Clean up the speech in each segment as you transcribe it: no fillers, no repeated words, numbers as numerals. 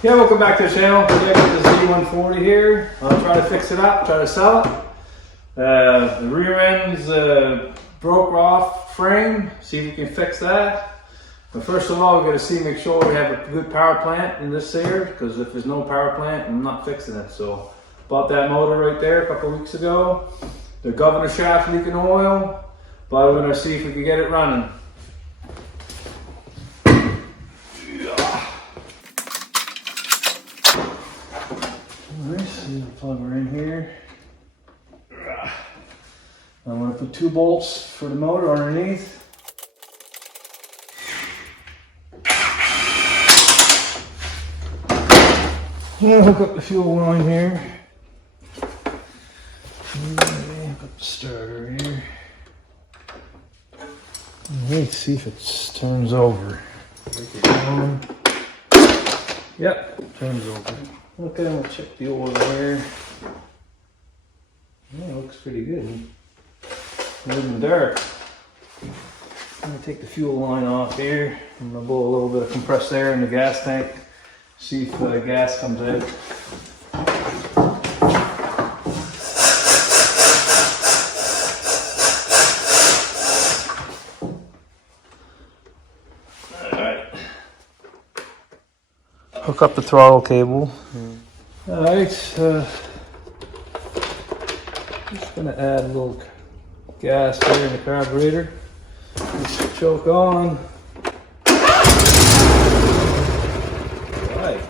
Yeah, welcome back to the channel. Today I got this D140 here. I'll try to fix it up, try to sell it. The rear end's broke off frame. See if we can fix that. But first of all, we got to make sure we have a good power plant in this here, because if there's no power plant, I'm not fixing it. So bought that motor right there a couple weeks ago. The governor shaft leaking oil, but we're going to see if we can get it running. Plug her in here. I'm going to put 2 bolts for the motor underneath. Yeah, hook up the fuel line here. Put the starter here. Let's see if it turns over. Break it down. Yep, turns over. Okay, I'm gonna check the oil here. Yeah, it looks pretty good. Moving dark. I'm gonna take the fuel line off here. I'm gonna blow a little bit of compressed air in the gas tank. See if the gas comes out. Hook up the throttle cable. Alright, just gonna add a little gas here in the carburetor. Choke on. Alright,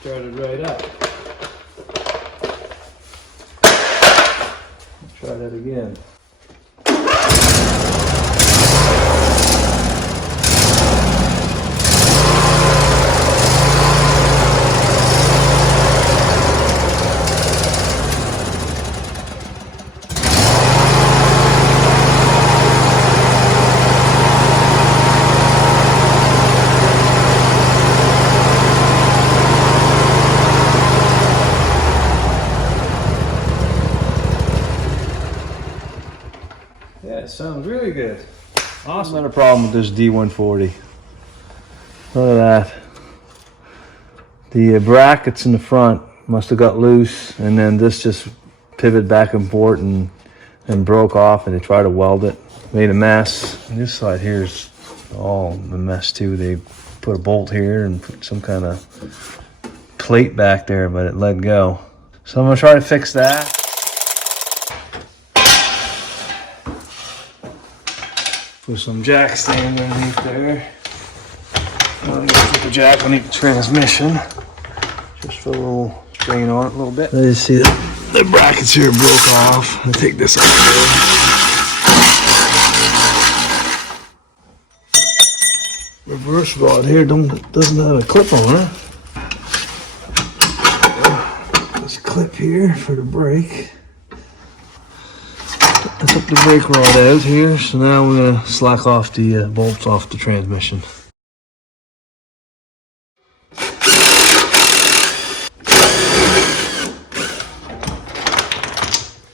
started right up. Try that again. Yeah, it sounds really good. Awesome. Not a problem with this D140. Look at that. The brackets in the front must have got loose, and then this just pivoted back and forth and broke off, and they tried to weld it. Made a mess. And this side here is all a mess too. They put a bolt here and put some kind of plate back there, but it let go. So I'm gonna try to fix that. Put some jack stand underneath there. I'm gonna put the jack underneath the transmission. Just for a little strain on it a little bit. Let's see the brackets here broke off. I'll take this off here. Reverse rod here doesn't have a clip on it. There's a clip here for the brake. I took the brake rod out here, so now I'm going to slack off the bolts off the transmission.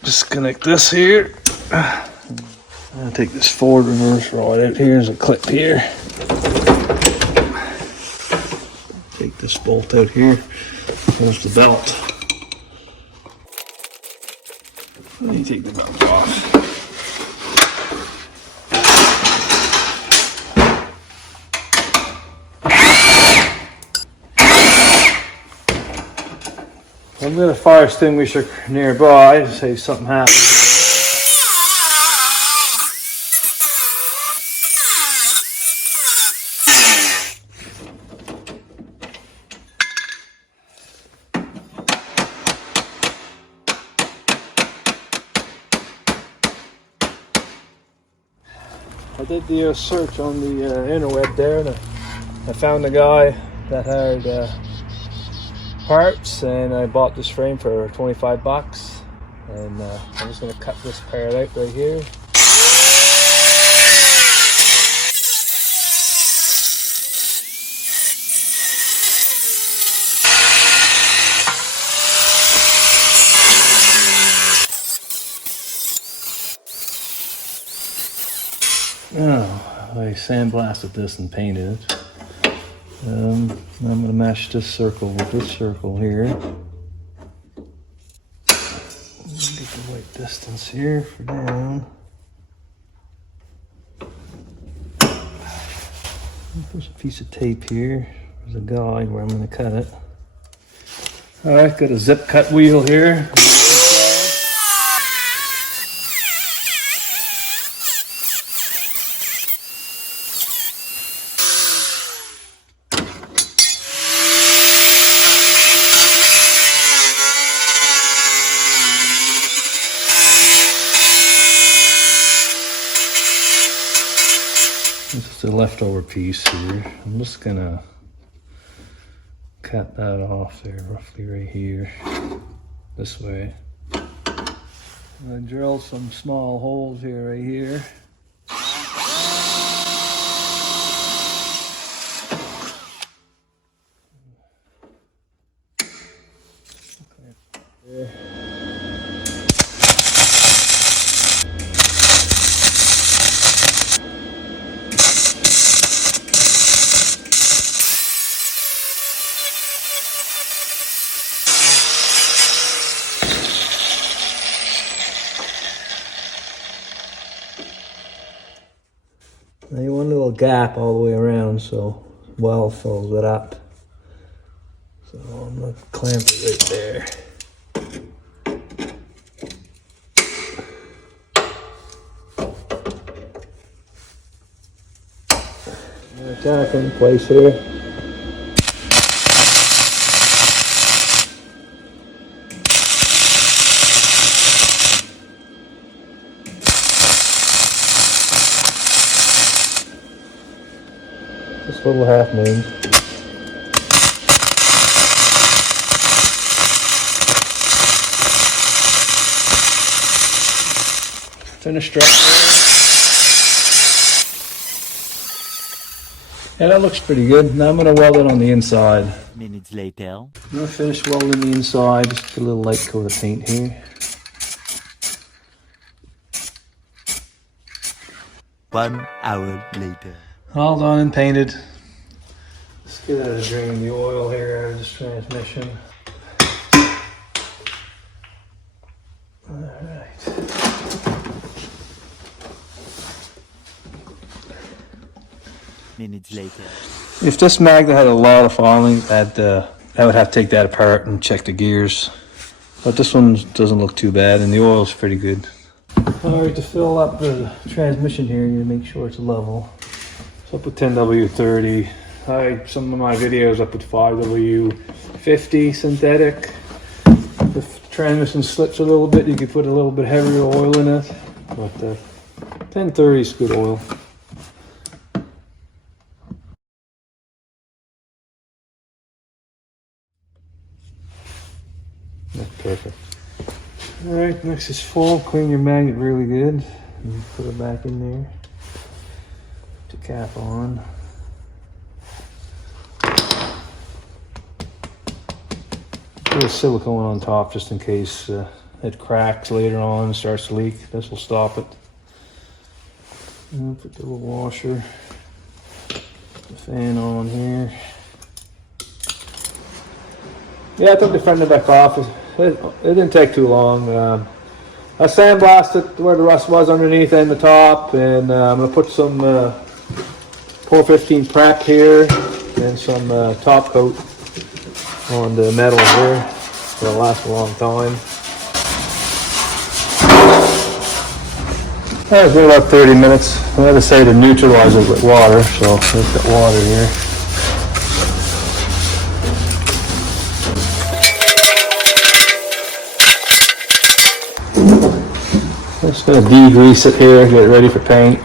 Disconnect this here. I'll take this forward reverse rod out here. There's a clip here. Take this bolt out here. There's the belt. Let me take the belt off. I've got a fire extinguisher nearby to say something happens. I did the search on the interweb there, and I found a guy that had parts, and I bought this frame for 25 bucks, and I'm just going to cut this part out right here. Oh, I sandblasted this and painted it. I'm going to match this circle with this circle here. Get the right distance here for down. There's a piece of tape here. There's a guide where I'm going to cut it. Alright, got a zip cut wheel here. This is the leftover piece here. I'm just gonna cut that off there, roughly right here, this way. I drilled some small holes here, right here. Okay. Now you want a little gap all the way around so well fills it up. So I'm going to clamp it right there. Tack in place here. This little half moon. Finish strap. Yeah, that looks pretty good. Now I'm going to weld it on the inside. Minutes later. I'm going to finish welding the inside. Just put a little light coat of paint here. 1 hour later. All done and painted. Let's get out of draining the oil here out of this transmission. Alright. Minutes later. If this magnet had a lot of falling, I would have to take that apart and check the gears. But this one doesn't look too bad, and the oil's pretty good. Alright, to fill up the transmission here, you make sure it's level. So I put 10W30. Some of my videos I put 5W50 synthetic. If the transmission slips a little bit, you could put a little bit heavier oil in it. But 1030 is good oil. That's perfect. Alright, next is full. Clean your magnet really good. And put it back in there. Put the cap on. Put a silicone on top just in case it cracks later on and starts to leak. This will stop it. And put the little washer. The fan on here. Yeah, I took the fender back off. It didn't take too long. I sandblasted where the rust was underneath and the top, and I'm going to put some 415 prep here and some top coat on the metal here. It'll last a long time. That was about 30 minutes. I had to say to neutralize it with water, so there's that water here. I'm just going to degrease it here, get it ready for paint.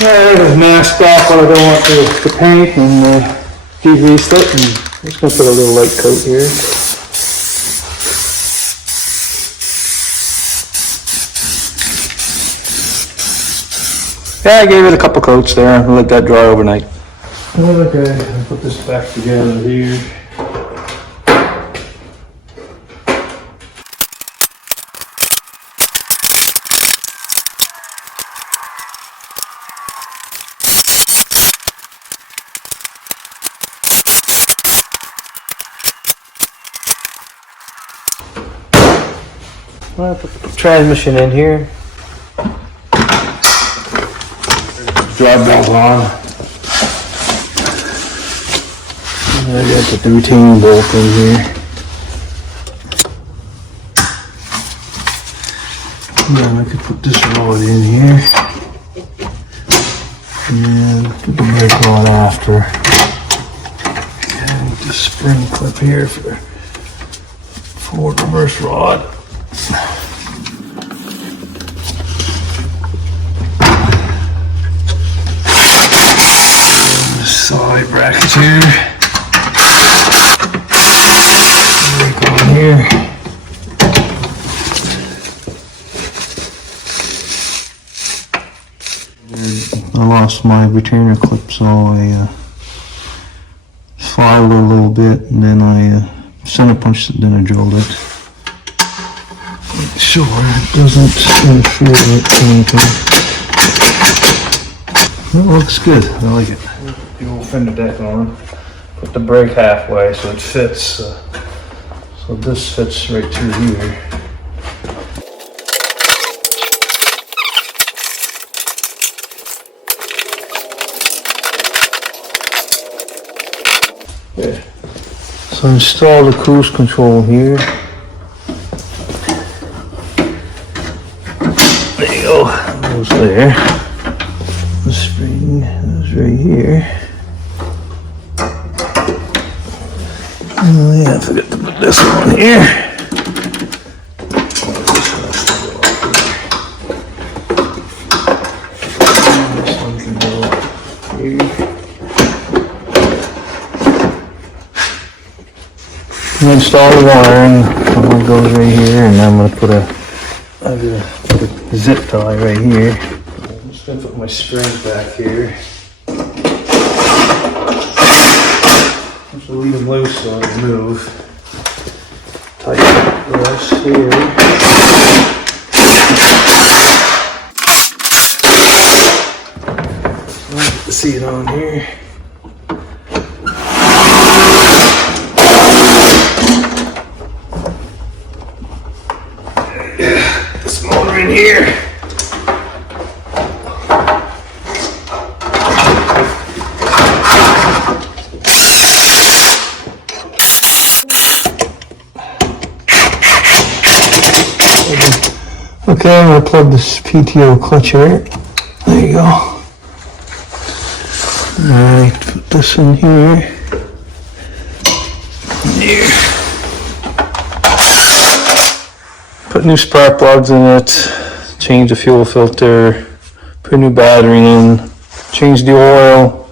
Alright, it's masked off what I don't want to paint, and degreased it, and I'm just going to put a little light coat here. Yeah, I gave it a couple coats there and let that dry overnight. Okay, I'll put this back together here. I'll put the transmission in here. Drive belt on. And I got the retaining bolt in here. And then I could put this rod in here. And put the brake rod after. And the spring clip here for forward reverse rod. Side brackets here. Brake on here. I lost my retainer clip, so I filed it a little bit, and then I center punched it, then I drilled it. Make sure it doesn't interfere with anything. It looks good. I like it. The old fender deck on. Put the brake halfway so it fits. So this fits right through here. Okay. So install the cruise control here. There you go. Goes there. The spring is right here. Oh yeah, I forgot to put this on here. This one can go here. I'm gonna install the wiring. One goes right here, and I'm gonna put a zip tie right here. I'm just gonna put my springs back here. Just leave them loose so I can move. Tighten the rest here. Get the seat on here. This motor in here. Okay, I'm going to plug this PTO clutch here. There you go. Alright, put this in here. Here. Put new spark plugs in it. Change the fuel filter. Put a new battery in. Change the oil.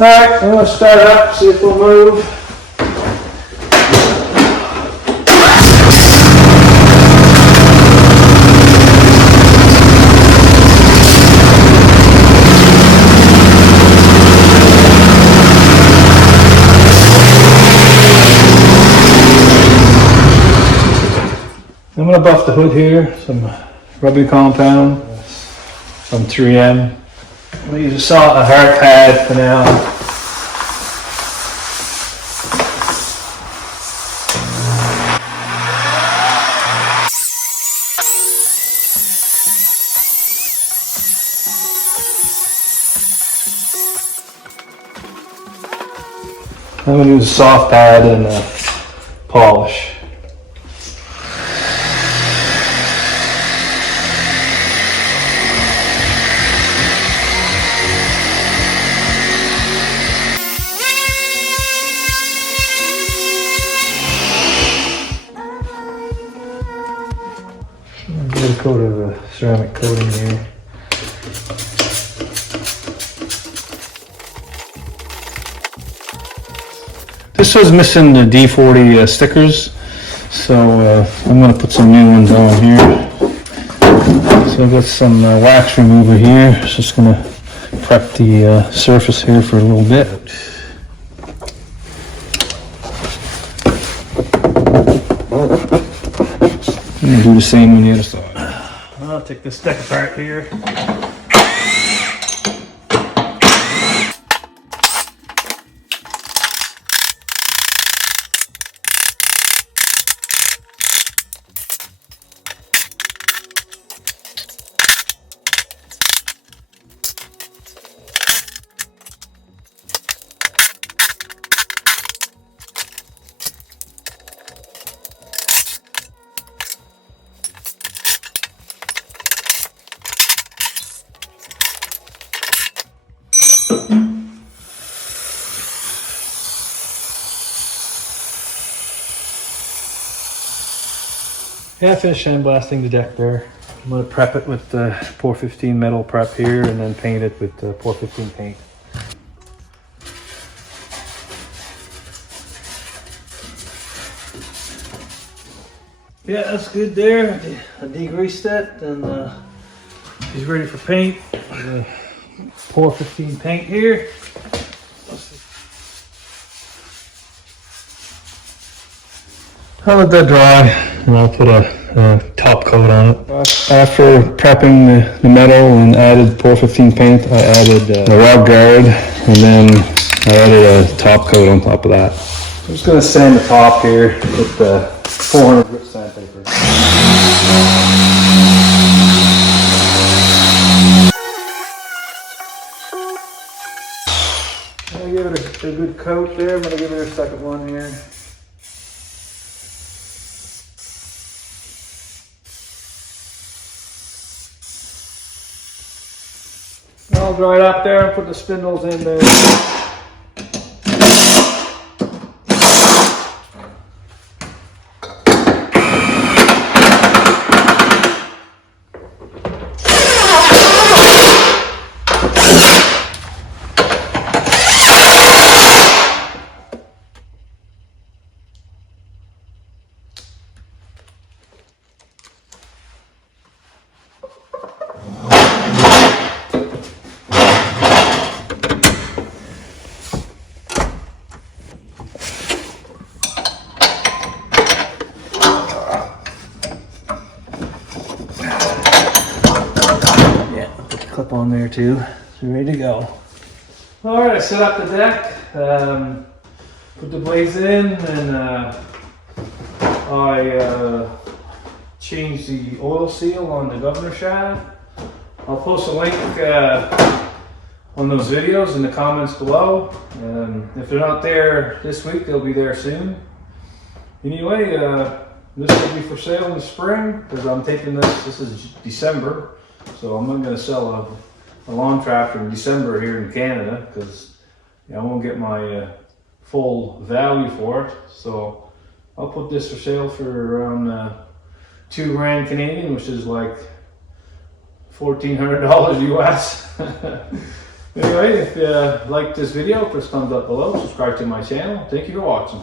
Alright, I'm going to start up, see if it'll move. I'm going to buff the hood here, some rubbing compound, some 3M. I'm going to use a hard pad for now. I'm going to use a soft pad and polish. Get a coat of a ceramic coating here. This was missing the D140 stickers, so I'm going to put some new ones on here. So So I've got some wax remover here. Just gonna prep the surface here for a little bit. And do the same on the other side. I'll take this deck apart here. Yeah, I finished sandblasting the deck there. I'm going to prep it with the Pour 15 metal prep here and then paint it with the Pour 15 paint. Yeah, that's good there. I degreased it and she's ready for paint. Pour 15 paint here. I'll let that dry and I'll put a top coat on it. After prepping the metal and added Pour 15 paint, I added the rod guard and then I added a top coat on top of that. I'm just going to sand the top here with the 400 grit sandpaper. I'm going to give it a good coat there. I'm going to give it a second one here. I'll dry it up there and put the spindles in there. Clip on there too, so we're ready to go. All right, I set up the deck, put the blades in, and I changed the oil seal on the governor shaft. I'll post a link on those videos in the comments below. If they're not there this week, they'll be there soon. Anyway, this will be for sale in the spring because I'm taking this is December. So I'm not going to sell a lawn tractor in December here in Canada because I won't get my full value for it. So I'll put this for sale for around $2 grand Canadian, which is like $1,400 US. Anyway, if you liked this video, press thumbs up below, subscribe to my channel. Thank you for watching.